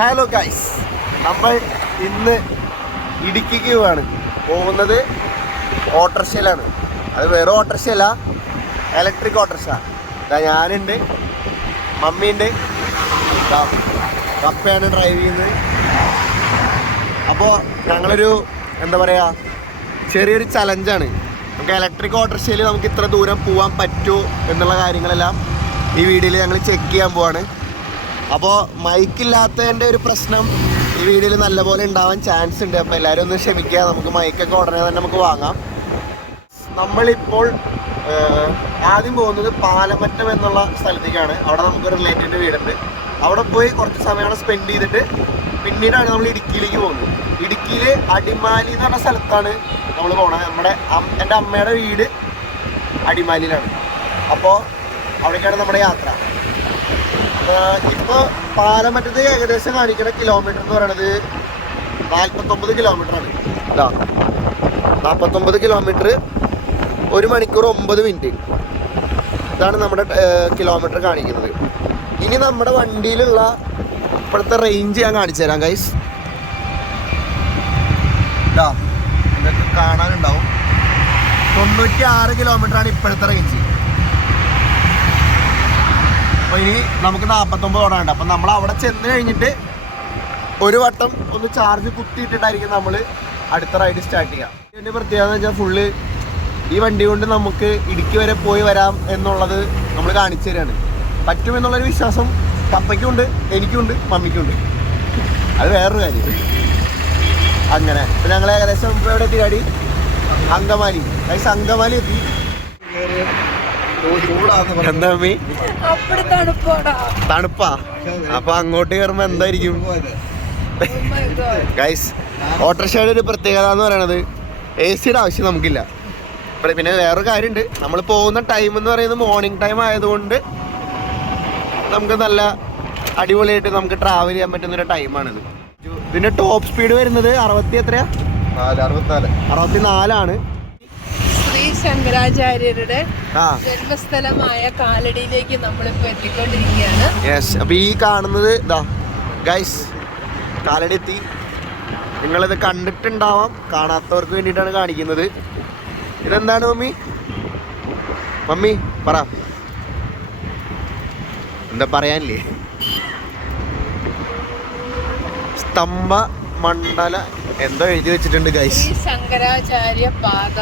Hello guys, നമ്മൾ ഇന്ന് ഇടുക്കിക്ക് പോവാണ്. പോകുന്നത് ഓട്ടോറിക്ഷയിലാണ്. അത് വേറെ ഓട്ടോറിക്ഷയല്ല, ഇലക്ട്രിക് ഓട്ടോറിക്ഷ. ഞാനുണ്ട്, മമ്മിയുണ്ട്, കപ്പയാണ് ഡ്രൈവ് ചെയ്യുന്നത്. അപ്പോൾ ഞങ്ങളൊരു എന്താ പറയുക, ചെറിയൊരു ചലഞ്ചാണ്. നമുക്ക് ഇലക്ട്രിക് ഓട്ടോറിക്ഷയിൽ നമുക്ക് ഇത്ര ദൂരം പോകാൻ പറ്റുമോ എന്നുള്ള കാര്യങ്ങളെല്ലാം ഈ വീഡിയോയിൽ ഞങ്ങൾ ചെക്ക് ചെയ്യാൻ പോവാണ്. അപ്പോൾ മൈക്കില്ലാത്തതിൻ്റെ ഒരു പ്രശ്നം ഈ വീഡിയോയിൽ നല്ലപോലെ ഉണ്ടാവാൻ ചാൻസ് ഉണ്ട്. അപ്പോൾ എല്ലാവരും ഒന്ന് ക്ഷമിക്കുക. നമുക്ക് മൈക്കൊക്കെ ഉടനെ തന്നെ നമുക്ക് വാങ്ങാം. നമ്മളിപ്പോൾ ആദ്യം പോകുന്നത് പാലമറ്റം എന്നുള്ള സ്ഥലത്തേക്കാണ്. അവിടെ നമുക്ക് റിലേറ്റീവിൻ്റെ വീടുണ്ട്. അവിടെ പോയി കുറച്ച് സമയം സ്പെൻഡ് ചെയ്തിട്ട് പിന്നീടാണ് നമ്മൾ ഇടുക്കിയിലേക്ക് പോകുന്നത്. ഇടുക്കിയിൽ അടിമാലി എന്ന് പറഞ്ഞ സ്ഥലത്താണ് നമ്മൾ പോകുന്നത്. എൻ്റെ അമ്മയുടെ വീട് അടിമാലിയിലാണ്. അപ്പോൾ അവിടേക്കാണ് നമ്മുടെ യാത്ര. ഇപ്പോൾ പാലമറ്റത്ത് ഏകദേശം കാണിക്കുന്ന കിലോമീറ്റർ എന്ന് പറയുന്നത് 49 കിലോമീറ്ററാണ്. 49 കിലോമീറ്റർ, 1 മണിക്കൂർ 9 മിനിറ്റ്. ഇതാണ് നമ്മുടെ കിലോമീറ്റർ കാണിക്കുന്നത്. ഇനി നമ്മുടെ വണ്ടിയിലുള്ള ഇപ്പോഴത്തെ റേഞ്ച് ഞാൻ കാണിച്ചു തരാം ഗൈസ്. ഇതൊക്കെ കാണാനുണ്ടാവും. 96 കിലോമീറ്ററാണ് ഇപ്പോഴത്തെ റേഞ്ച്. അപ്പോൾ ഇനി നമുക്ക് 49 ഓടാനുണ്ട്. അപ്പം നമ്മൾ അവിടെ ചെന്ന് കഴിഞ്ഞിട്ട് ഒരു വട്ടം ഒന്ന് ചാർജ് കുത്തിയിട്ടിട്ടായിരിക്കും നമ്മൾ അടുത്ത റൈഡ് സ്റ്റാർട്ട് ചെയ്യുക. ഇതിൻ്റെ പ്രത്യേകത എന്ന് വെച്ചാൽ ഫുള്ള് ഈ വണ്ടി കൊണ്ട് നമുക്ക് ഇടുക്കി വരെ പോയി വരാം എന്നുള്ളത് നമ്മൾ കാണിച്ചു തരികയാണ്. പറ്റുമെന്നുള്ളൊരു വിശ്വാസം പപ്പയ്ക്കുണ്ട്, എനിക്കുണ്ട്, മമ്മിക്കുണ്ട്. അത് വേറൊരു കാര്യം. അങ്ങനെ ഇപ്പം ഞങ്ങൾ ഏകദേശം ഇപ്പോൾ എവിടെ എത്തി? അടി അങ്കമാലി. അങ്കമാലി എത്തി. എന്താ മമ്മി, തണുപ്പാ? അപ്പൊ അങ്ങോട്ട് കയറുമ്പോ എന്തായിരിക്കും ഗൈസ്? ഓട്ടോറിക്ഷയുടെ ഒരു പ്രത്യേകത എന്ന് പറയണത് AC-യുടെ ആവശ്യം നമുക്കില്ല. പിന്നെ വേറൊരു കാര്യമുണ്ട്, നമ്മൾ പോകുന്ന ടൈം എന്ന് പറയുന്നത് മോർണിംഗ് ടൈം ആയതുകൊണ്ട് നമുക്ക് നല്ല അടിപൊളിയായിട്ട് നമുക്ക് ട്രാവൽ ചെയ്യാൻ പറ്റുന്നൊരു ടൈമാണിത്. ഇതിന്റെ ടോപ്പ് സ്പീഡ് വരുന്നത് 64 ശ്രീ ശങ്കരാചാര്യരുടെ ജന്മസ്ഥലമായ കാലടിയിലേക്ക് നമ്മളിപ്പോ എത്തിക്കൊണ്ടിരിക്കുകയാണ്. യെസ്. അപ്പൊ ഈ കാണുന്നത് ഗൈസ് കാലടി എത്തി. നിങ്ങളിത് കണ്ടിട്ടുണ്ടാവാം, കാണാത്തവർക്ക് വേണ്ടിയിട്ടാണ് കാണിക്കുന്നത്. ഇതെന്താണ് മമ്മി? മമ്മി പറ, എന്താ പറയാനില്ലേ? സ്തംഭ മണ്ഡല എന്തോ എഴുതി വെച്ചിട്ടുണ്ട് ഗൈസ്. ശങ്കരാചാര്യ പാദ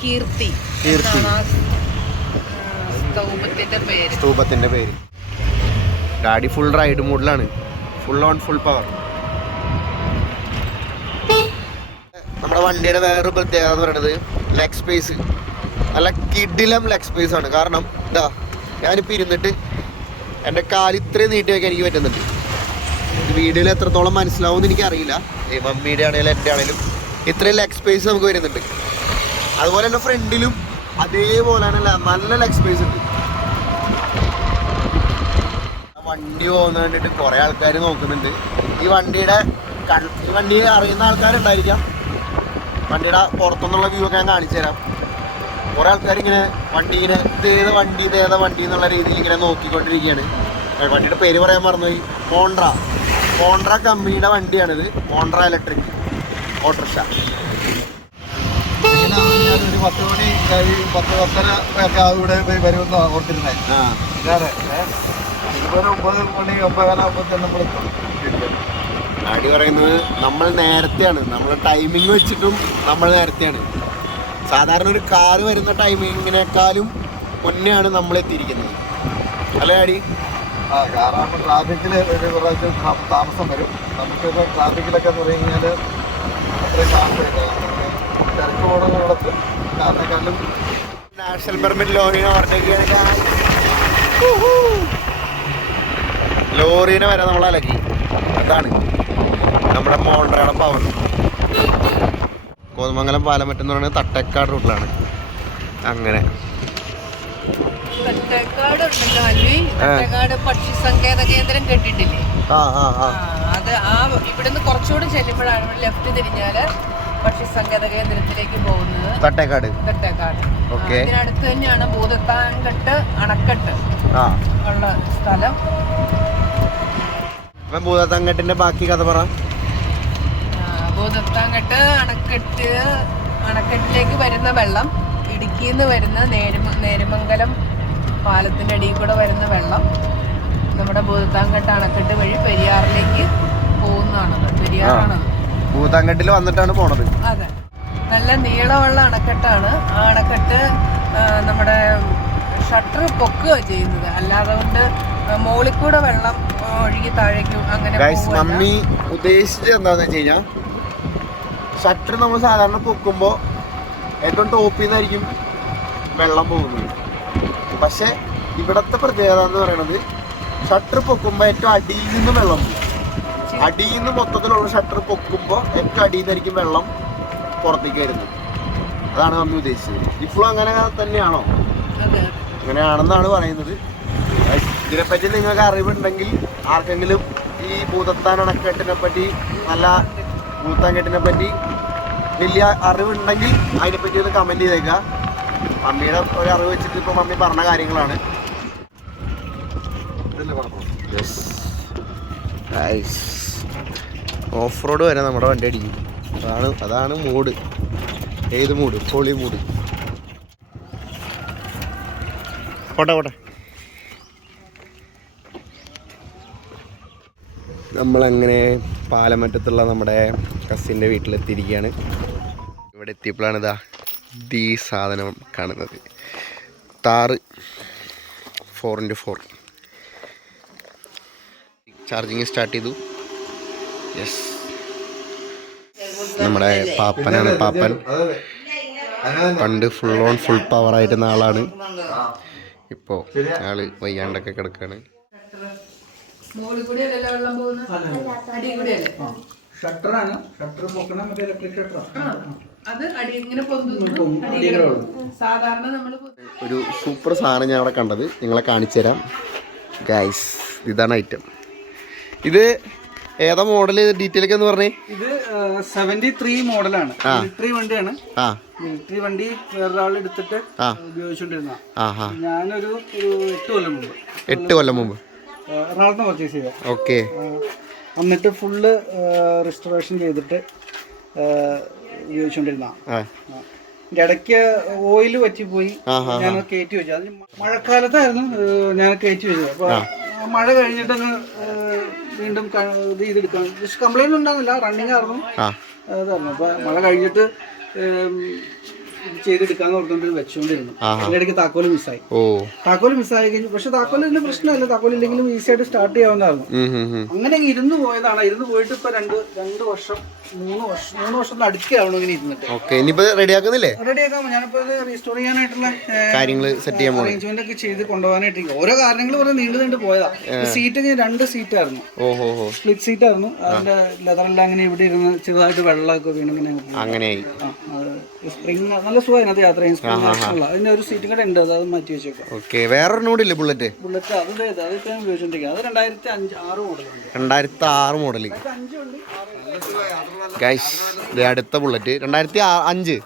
കീർത്തി സ്തൂപത്തിന്റെ പേര്. ഗാഡി ഫുൾ റൈഡ് മോഡിലാണ്, ഫുൾ ഓൺ ഫുൾ പവർ. നമ്മുടെ വണ്ടിയുടെ വേറൊരു പ്രത്യേകത എന്ന് പറയുന്നത് ലെഗ് സ്പേസ്. നല്ല കിടിലം ലെഗ് സ്പേസ് ആണ്. കാരണം ഞാനിപ്പോൾ ഇരുന്നിട്ട് എൻ്റെ കാല് ഇത്രയും നീട്ടി വയ്ക്കാൻ എനിക്ക് പറ്റുന്നുണ്ട്. വീഡിയോയിൽ എത്രത്തോളം മനസ്സിലാവുമെന്ന് എനിക്കറിയില്ല. മമ്മിയുടെ ആണെങ്കിലും എൻ്റെ ആണെങ്കിലും ഇത്രയും ലെഗ് സ്പേസ് നമുക്ക് വരുന്നുണ്ട്. അതുപോലെ തന്നെ ഫ്രണ്ടിലും അതേപോലെ തന്നെ നല്ല ലെഗ് സ്പേസ് ഉണ്ട്. വണ്ടി പോകുന്നത് കണ്ടിട്ട് കുറേ ആൾക്കാർ നോക്കുന്നുണ്ട്. ഈ വണ്ടി അറിയുന്ന ആൾക്കാരുണ്ടായിരിക്കാം. വണ്ടിയുടെ പുറത്തുനിന്നുള്ള വ്യൂ ഒക്കെ ഞാൻ കാണിച്ചു തരാം. കുറേ ആൾക്കാർ ഇങ്ങനെ വണ്ടീനെ ഇതേതാ വണ്ടി എന്നുള്ള രീതിയിൽ ഇങ്ങനെ നോക്കിക്കൊണ്ടിരിക്കുകയാണ്. വണ്ടിയുടെ പേര് പറയാൻ മറന്നുപോയി. മോണ്ട്ര കമ്പനിയുടെ വണ്ടിയാണിത്. Montra electric autorickshaw. ഒരു 10 മണി 10-10:30 ഒക്കെ ഇവിടെ വരുമെന്ന് ഓർത്തിരുന്നത്. ഇതുപോലെ 9 മണി 9:15 നമ്മൾ ആടി പറയുന്നത് നമ്മൾ നേരത്തെയാണ്. നമ്മൾ ടൈമിങ് വെച്ചിട്ടും നമ്മൾ നേരത്തെയാണ്. സാധാരണ ഒരു കാറ് വരുന്ന ടൈമിങ്ങിനേക്കാളും മുന്നെയാണ് നമ്മൾ എത്തിയിരിക്കുന്നത്. അല്ലേ ആടി? കാരണം ട്രാഫിക്കിൽ ഒരു കുറച്ച് താമസം വരും. നമുക്കിപ്പോൾ ട്രാഫിക്കിലൊക്കെ എന്ന് പറഞ്ഞു കഴിഞ്ഞാൽ അത്രയും താമസമില്ല. തിരക്ക് പോകുന്നിടത്ത് കാരണക്കാരിലും നാഷണൽ പെർമിറ്റ് ലോറീനെ വരെ നമ്മൾ അലക്കി. അതാണ് നമ്മുടെ മോണ്ട്രയുടെ പവർ. കോതമംഗലം പാലമറ്റം എന്ന് പറയുന്നത് തട്ടേക്കാട് റൂട്ടിലാണ്. അങ്ങനെ പക്ഷി സങ്കേത കേന്ദ്രം കേട്ടിട്ടില്ലേ? അത് ഇവിടുന്ന് കുറച്ചുകൂടി ചെല്ലുമ്പോഴാണ് ലെഫ്റ്റ് തിരിഞ്ഞാല് പക്ഷി സങ്കേത കേന്ദ്രത്തിലേക്ക് പോകുന്നത്. തട്ടേക്കാട്. ഇതിനടുത്ത് തന്നെയാണ് ഭൂതത്താൻകെട്ട് അണക്കെട്ട് ഉള്ള സ്ഥലം. അപ്പൊ ഭൂതത്താങ്കെട്ടിന്റെ ബാക്കി കഥ പറ. ഭൂതത്താങ്കെട്ട് അണക്കെട്ടിലേക്ക് വരുന്ന വെള്ളം, ഇടുക്കിയിൽ നിന്ന് വരുന്ന നേരുമംഗലം പാലത്തിന്റെ അടിയിൽ കൂടെ വരുന്ന വെള്ളം നമ്മുടെ ഭൂതത്താങ്കെട്ട് അണക്കെട്ട് വഴി പെരിയാറിലേക്ക് പോകുന്നതാണത്. പെരിയാറാണത്. ഭൂതത്താങ്കെട്ടിൽ വന്നിട്ടാണ് പോണത്. അതെ, നല്ല നീളമുള്ള അണക്കെട്ടാണ്. ആ അണക്കെട്ട് നമ്മുടെ ഷട്ടർ പൊക്കുക ചെയ്യുന്നത്, അല്ലാതെ കൊണ്ട് മുകളിൽ കൂടെ വെള്ളം ഒഴുകി താഴേക്കും അങ്ങനെ. മമ്മി ഉദ്ദേശിച്ചത് എന്താന്ന് വെച്ച് കഴിഞ്ഞാൽ, ഷട്ടർ നമ്മൾ സാധാരണ പൊക്കുമ്പോ ഏറ്റവും ടോപ്പിൽ നിന്നായിരിക്കും വെള്ളം പോകുന്നത്. പക്ഷെ ഇവിടത്തെ പ്രത്യേകത എന്ന് പറയുന്നത്, ഷട്ടർ പൊക്കുമ്പോ ഏറ്റവും അടിയിൽ നിന്ന് വെള്ളം പോകും. അടിയിൽ നിന്ന് മൊത്തത്തിലുള്ള ഷട്ടർ പൊക്കുമ്പോ ഏറ്റവും അടിയിൽ നിന്നായിരിക്കും വെള്ളം പുറത്തേക്ക് വരുന്നത്. അതാണ് മമ്മി ഉദ്ദേശിച്ചത്. ഇപ്പോഴും അങ്ങനെ തന്നെയാണോ? അങ്ങനെയാണെന്നാണ് പറയുന്നത്. ഇതിനെപ്പറ്റി നിങ്ങൾക്ക് അറിവുണ്ടെങ്കിൽ, ആർക്കെങ്കിലും ഈ ഭൂതത്താൻ അണക്കെട്ടിനെ പറ്റി, നല്ല ഭൂതത്താൻകെട്ടിനെ പറ്റി വലിയ അറിവുണ്ടെങ്കിൽ അതിനെപ്പറ്റി ഒന്ന് കമന്റ് ചെയ്തേക്കുക. മമ്മിയുടെ ഒരു അറിവ് വെച്ചിട്ട് ഇപ്പൊ മമ്മി പറഞ്ഞ കാര്യങ്ങളാണ്. ഓഫ് റോഡ് വരെ നമ്മുടെ വണ്ടി അടിക്കും. അതാണ് മൂഡ്. ഏത് മൂഡ്? പൊളി മൂഡ്. പോട്ടെ. നമ്മളങ്ങനെ പാലമറ്റത്തുള്ള നമ്മുടെ കസിൻ്റെ വീട്ടിലെത്തിയിരിക്കുകയാണ്. ഇവിടെ എത്തിയപ്പോഴാണ് ഈ സാധനം കാണുന്നത്. താറ് 4x4 ചാർജിങ് സ്റ്റാർട്ട് ചെയ്തു. യെസ്, നമ്മുടെ പാപ്പനാണ്. പാപ്പൻ പണ്ട് ഫുൾ പവറായിരുന്ന ആളാണ്. ഇപ്പോൾ ആള് വയ്യാണ്ടൊക്കെ കിടക്കാണ്. ഒരു സൂപ്പർ സാധനം ഞാൻ അവിടെ കണ്ടത്, നിങ്ങളെ കാണിച്ചു തരാം ഗൈസ്. ഇതാണ് ഐറ്റം. ഇത് ഏതാ മോഡല്? ഡീറ്റെയിൽ ഒക്കെ എന്ന് പറഞ്ഞേ. ഇത് 73 മോഡലാണ്. മിലിറ്ററി വണ്ടിയാണ്. മിലിറ്ററി വണ്ടി വേറൊരാൾ എടുത്തിട്ട് ഉപയോഗിച്ചോണ്ടിരുന്ന. ഞാനൊരു 8 കൊല്ലം മുമ്പ് എറണാകുളത്ത് പർച്ചേസ് ചെയ്ത. ഓക്കെ. എന്നിട്ട് ഫുള്ള് റെസ്റ്റോറേഷൻ ചെയ്തിട്ട് ഉപയോഗിച്ചോണ്ടിരുന്ന. ഇടയ്ക്ക് ഓയിൽ പറ്റിപ്പോയി, ഞാൻ കയറ്റി വെച്ചു. അത് മഴക്കാലത്തായിരുന്നു ഞാൻ കയറ്റി വെച്ചത്. അപ്പൊ മഴ കഴിഞ്ഞിട്ടങ്ങ് വീണ്ടും ഇത് ചെയ്തെടുക്കാം. ജസ്റ്റ് കംപ്ലൈന്റ് ഉണ്ടാകുന്നില്ല, റണ്ണിങ് ആയിരുന്നു. അതായിരുന്നു. അപ്പൊ മഴ കഴിഞ്ഞിട്ട് ചെയ്തെടുക്കാന്ന് ഓർത്തോണ്ട് വെച്ചോണ്ടിരുന്നു. അതിനിടയ്ക്ക് താക്കോല് മിസ്സായി. താക്കോല് മിസ്സായി കഴിഞ്ഞു. പക്ഷെ താക്കോലിന്റെ പ്രശ്നമല്ല, താക്കോലില്ലെങ്കിലും ഈസി ആയിട്ട് സ്റ്റാർട്ട് ചെയ്യാവുന്നതായിരുന്നു. അങ്ങനെ ഇരുന്ന് പോയതാണ്. ഇരുന്ന് പോയിട്ട് ഇപ്പൊ 2 വർഷം 3 വർഷത്തിന് അടുക്കാവണം ഇങ്ങനെ ഇരുന്നിട്ട്. റെഡിയാക്കുന്നില്ലേ? റെഡിയാക്കാം. ഞാനിപ്പോ ഇത് റീസ്റ്റോർ ചെയ്യാനായിട്ടുള്ള കാര്യങ്ങൾ സെറ്റ് ചെയ്യാൻ അറേഞ്ച്മെന്റ് ഒക്കെ ചെയ്ത് കൊണ്ടുപോകാനായിട്ട് ഓരോ കാരണങ്ങൾ പറഞ്ഞ് നീണ്ടു പോയതാ. സീറ്റ് 2 സീറ്റായിരുന്നു, സ്പ്ലിറ്റ് സീറ്റ് ആയിരുന്നു. അതിന്റെ ലെതറെല്ലാം അങ്ങനെ ഇവിടെ ഇരുന്ന് ചെറുതായിട്ട് വെള്ളമൊക്കെ വീണിങ്ങനെ അങ്ങനെയായി. സ്പ്രിങ് നല്ല സുഖം അതിനകത്ത് യാത്ര ചെയ്യാൻ. അതിന്റെ ഒരു സീറ്റും കൂടെ ഉണ്ട്, അത് മാറ്റി വെച്ചേക്കാം. വേറൊരു ബുള്ളറ്റ് അതിപ്പോ ഞാൻ ഉപയോഗിച്ചോണ്ടിരിക്കുക. അത് 2006 മോഡലുണ്ട്. 2006 മോഡല് ഗൈസ്. അടുത്ത ബുള്ളറ്റ് 2005.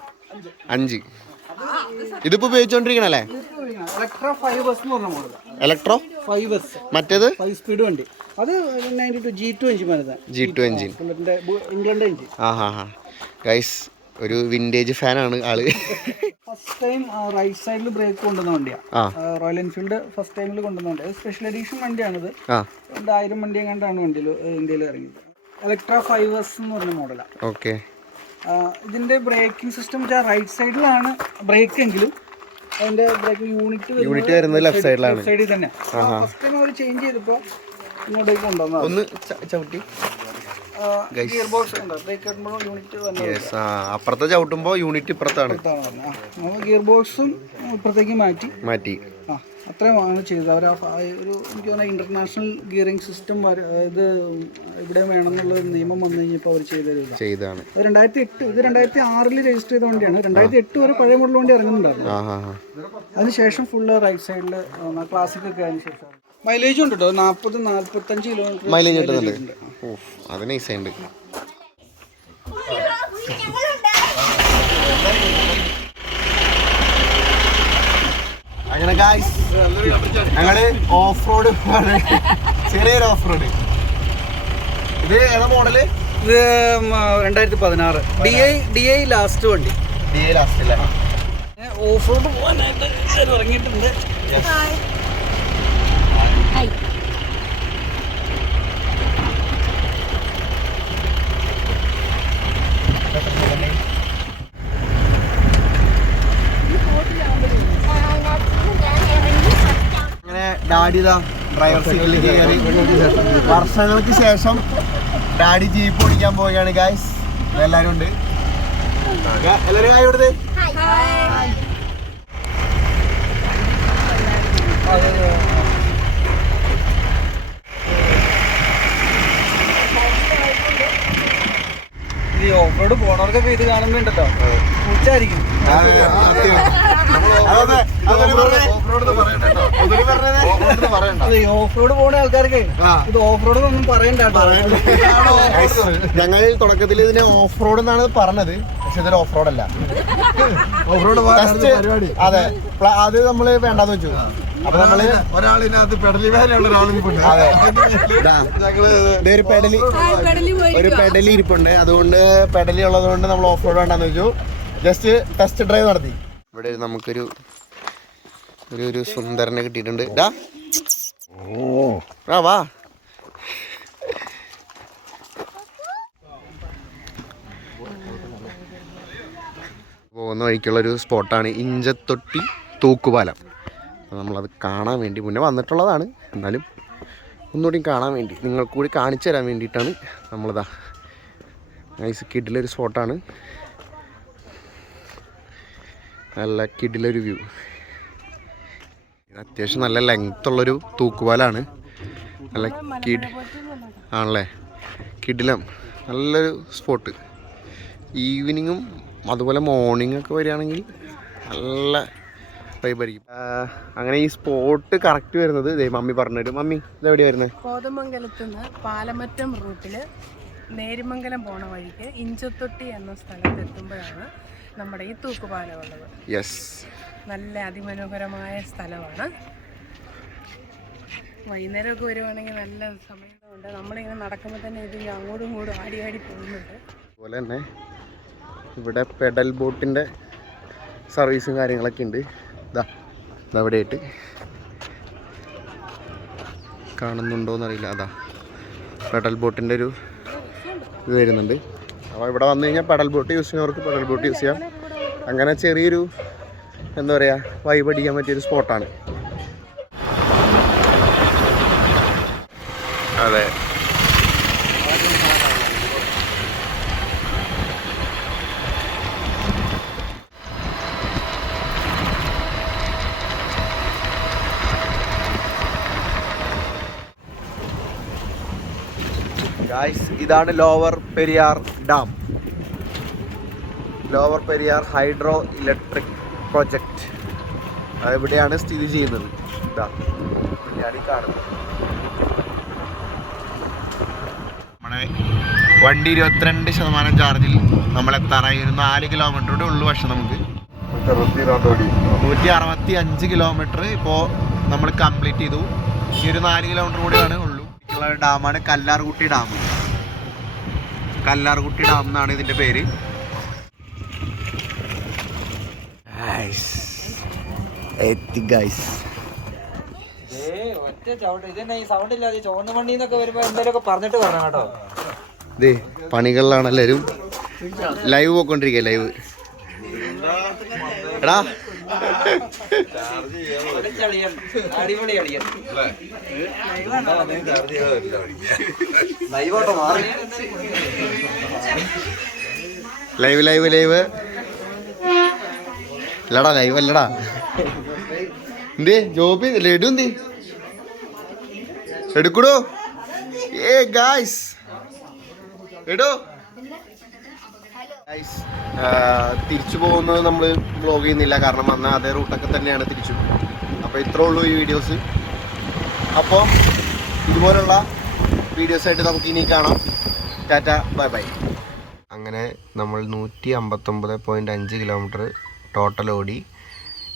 ഇതിപ്പോ ഉപയോഗിച്ചോണ്ടിരിക്കണല്ലേ? ഇലക്ട്രോ 5S എന്ന് പറഞ്ഞ മോഡൽ. Electro 5S. മറ്റേത് 5 സ്പീഡ് വണ്ടി. അത് 92 G2 എഞ്ചിൻ വരുന്നത്. G2 engine. England engine. Guys, ഒരു വിന്റേജ് ഫാനാണ് ആള്. ഫസ്റ്റ് ടൈം റൈറ്റ് സൈഡിൽ ബ്രേക്ക് കൊണ്ടുവന്ന വണ്ടിയാണ്. റോയൽ എൻഫീൽഡ് ഫസ്റ്റ് ടൈമിൽ കൊണ്ടുവന്ന വണ്ടി. Special edition വണ്ടിയാണിത്. 1000 വണ്ടി എങ്ങാണ്ടാണ് ഇന്ത്യയിൽ ഇറങ്ങിയത്. ഇലക്ട്ര 5S എന്ന് പറഞ്ഞ മോഡലാണ്. ഓക്കെ. ഇതിന്റെ ബ്രേക്കിംഗ് സിസ്റ്റം റൈറ്റ് സൈഡിലാണ് ബ്രേക്ക് എങ്കിലും അതിന്റെ ബ്രേക്കിംഗ് യൂണിറ്റ് വരുന്നത് ലെഫ്റ്റ് സൈഡിൽ തന്നെ. ഫസ്റ്റ് ടൈം അവർ ചേഞ്ച് ചെയ്തപ്പോ ഇങ്ങോട്ടേക്ക് കൊണ്ടുവന്നത്. ഒന്ന് ചവിട്ടി അപ്പുറത്തെ ചവിട്ടുമ്പോ യൂണിറ്റ് ഇപ്പുറത്താണ്. ഗിയർ ബോക്സും ഇപ്പുറത്തേക്ക് മാറ്റി അത്രയുമാണ് ചെയ്തത്. അവർ ഒരു എനിക്ക് തോന്നുന്ന ഇന്റർനാഷണൽ ഗിയറിംഗ് സിസ്റ്റം ഇത് ഇവിടെ വേണമെന്നുള്ള നിയമം വന്നു കഴിഞ്ഞപ്പോൾ അവർ ചെയ്തതാണ്. 2008. ഇത് 2006 രജിസ്റ്റർ ചെയ്ത വണ്ടിയാണ്. 2008 വരെ പഴയ മോഡൽ വണ്ടി ഇറങ്ങുന്നുണ്ടായിരുന്നു. അതിനുശേഷം ഫുള്ള് റൈറ്റ് സൈഡിൽ ക്ലാസിക് ഒക്കെ അതിന് ശേഷം മൈലേജ് ഉണ്ട് കേട്ടോ. 40-45 കിലോമീറ്റർ മൈലേജ് കിട്ടുന്നുണ്ട്. അത് നൈസുണ്ട്. അങ്ങനെ ഞങ്ങള് ഓഫ് റോഡ് ചെറിയൊരു ഓഫ് റോഡ് ഇത് ഏതാ മോഡല്? ഇത് 2016 DI ലാസ്റ്റ് വണ്ടി. DI ലാസ്റ്റ് അല്ലേ? ഓഫ് റോഡ് പോകാനായിട്ട് ഇറങ്ങിയിട്ടുണ്ട്. അങ്ങനെ ഡാഡി ഡ്രൈവർ സീറ്റിലേക്ക് കയറി. വർഷങ്ങൾക്ക് ശേഷം ഡാഡി ജീപ്പ് ഓടിക്കാൻ പോവുകയാണ് ഗായ്സ്. എല്ലാരും ഉണ്ട്. എല്ലാരും കായ് കൊടുത്തേ. ഈ ഓഫ് റോഡ് പോണവർക്കൊക്കെ ഇത് കാണുമ്പോ ഉണ്ടല്ലോ ഉച്ചായിരിക്കും. ഓഫ് റോഡ് പോണ ആൾക്കാർക്ക് ഇത് ഓഫ് റോഡ് ഒന്നും പറയണ്ട. ഞങ്ങൾ തുടക്കത്തിൽ ഇതിനെ ഓഫ് റോഡ് എന്നാണ് പറഞ്ഞത്, പക്ഷെ ഇതൊരു ഓഫ് റോഡ് അല്ല. ഓഫ് റോഡ് പരിപാടി. അതെ, അത് നമ്മള് വേണ്ടാന്ന് വെച്ചു. അപ്പൊ നമ്മള് ഒരാളിനകത്ത് പെഡലി വേലയുള്ള ഒരാളിരിപ്പുണ്ട്. ഒരു പെഡലി ഇരിപ്പുണ്ട്. അതുകൊണ്ട് പെഡലി ഉള്ളത് കൊണ്ട് നമ്മൾ ഓഫ് റോഡ് വേണ്ടാന്ന് വെച്ചു. ജസ്റ്റ് ടെസ്റ്റ് ഡ്രൈവ് നടത്തി. ഇവിടെ നമുക്കൊരു ഒരു സുന്ദരനെ കിട്ടിയിട്ടുണ്ട്. വാ പോകുന്ന വഴിക്കുള്ളൊരു സ്പോട്ടാണ് ഇഞ്ചത്തൊട്ടി തൂക്കുപാലം. നമ്മളത് കാണാൻ വേണ്ടി മുന്നേ വന്നിട്ടുള്ളതാണ്, എന്നാലും ഒന്നുകൂടി കാണാൻ വേണ്ടി നിങ്ങൾക്ക് കൂടി കാണിച്ചു തരാൻ വേണ്ടിയിട്ടാണ് നമ്മളിതാ. നൈസ് കിഡിലൊരു സ്പോട്ടാണ്, നല്ല കിഡിലൊരു വ്യൂ. അത്യാവശ്യം നല്ല ലെങ്ത്തുള്ളൊരു തൂക്കുപാലാണ്. നല്ല ആണല്ലേ, കിഡിലം നല്ലൊരു സ്പോട്ട്. ഈവനിങ്ങും അതുപോലെ മോർണിംഗൊക്കെ വരികയാണെങ്കിൽ നല്ല വൈബായിരിക്കും. അങ്ങനെ ഈ സ്പോട്ട് കറക്റ്റ് വരുന്നത് മമ്മി പറഞ്ഞുതരും. മമ്മി ഇതെവിടെയാണ് വരുന്നത്? കോതമംഗലത്ത് നിന്ന് പാലമറ്റം റൂട്ടില് നേരിമംഗലം പോണ വഴിക്ക് ഇഞ്ചത്തൊട്ടി എന്ന സ്ഥലത്ത് എത്തുമ്പോഴാണ് നമ്മുടെ ഈ തൂക്കുപാലം ഉള്ളത്. യെസ്, നല്ല അതിമനോഹരമായ സ്ഥലമാണ്. വൈകുന്നേരമൊക്കെ വരുവാണെങ്കിൽ നല്ല സമയമുണ്ട്. നമ്മളിങ്ങനെ നടക്കുമ്പോൾ തന്നെ ഇത് അങ്ങോട്ടും ഇങ്ങോട്ടും ആടി ആടി പോകുന്നുണ്ട്. അതുപോലെ തന്നെ ഇവിടെ പെഡൽ ബോട്ടിൻ്റെ സർവീസും കാര്യങ്ങളൊക്കെ ഉണ്ട്. ഇതവിടെയായിട്ട് കാണുന്നുണ്ടോയെന്നറിയില്ല. പെഡൽ ബോട്ടിൻ്റെ ഒരു ഇത് വരുന്നുണ്ട്. അപ്പോൾ ഇവിടെ വന്നു കഴിഞ്ഞാൽ പെഡൽ ബോട്ട് യൂസ് ചെയ്യുന്നവർക്ക് പെഡൽ ബോട്ട് യൂസ് ചെയ്യാം. അങ്ങനെ ചെറിയൊരു എന്താ പറയുക, വൈബ് അടിക്കാൻ പറ്റിയൊരു സ്പോട്ടാണ്. അതെ, ഗായ്സ്, ഇതാണ് lower Periyar dam. Lower Periyar hydro electric project എവിടെയാണ് സ്ഥിതി ചെയ്യുന്നത്? ഇതാണ് കാണുന്നത്. നമ്മുടെ വണ്ടി 22% ചാർജിൽ നമ്മൾ എത്താറായി. ഒരു 4 കിലോമീറ്ററുടെ ഉള്ളു. പക്ഷെ നമുക്ക് 165 കിലോമീറ്റർ ഇപ്പോൾ നമ്മൾ കംപ്ലീറ്റ് ചെയ്തു. ഈ ഒരു 4 കിലോമീറ്റർ കൂടിയാണ് ഉള്ളൂ. ഡാമാണ് കല്ലാർകുട്ടി ഡാം. കല്ലാർകുട്ടി ഡാം എന്നാണ് ഇതിന്റെ പേര്. പണികളിലാണ് എല്ലാവരും. ലൈവ് പോയിക്കൊണ്ടിരിക്കുക. ലൈവ് എടാ ലൈവ് ലൈവ് ലൈവ് അല്ലടാ, ലൈവ് അല്ലടാ. എന്തേ ജോബി ലഡു എന്തി എടുക്കടോ? ഏ ഗായ്സ് എടോ, തിരിച്ചു പോകുന്നത് നമ്മൾ വ്ലോഗ് ചെയ്യുന്നില്ല, കാരണം വന്ന അതേ റൂട്ടൊക്കെ തന്നെയാണ് തിരിച്ചു. അപ്പോൾ ഇത്രേ ഉള്ളൂ ഈ വീഡിയോസ്. അപ്പോൾ ഇതുപോലുള്ള വീഡിയോസായിട്ട് നമുക്ക് ഇനി കാണാം. Tata, bye bye. അങ്ങനെ നമ്മൾ 159.5 കിലോമീറ്റർ ടോട്ടൽ ഓടി.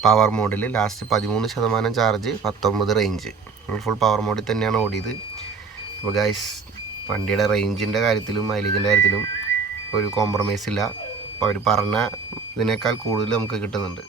പവർ മോഡിൽ last 13% charge, 19 range. Full power മോഡിൽ തന്നെയാണ് ഓടിയത്. അപ്പോൾ ഗൈസ് വണ്ടിയുടെ റേഞ്ചിൻ്റെ കാര്യത്തിലും മൈലേജിൻ്റെ കാര്യത്തിലും ഒരു കോംപ്രമൈസ് ഇല്ല. അപ്പോൾ അവർ പറഞ്ഞ ഇതിനേക്കാൾ കൂടുതൽ നമുക്ക് കിട്ടുന്നുണ്ട്.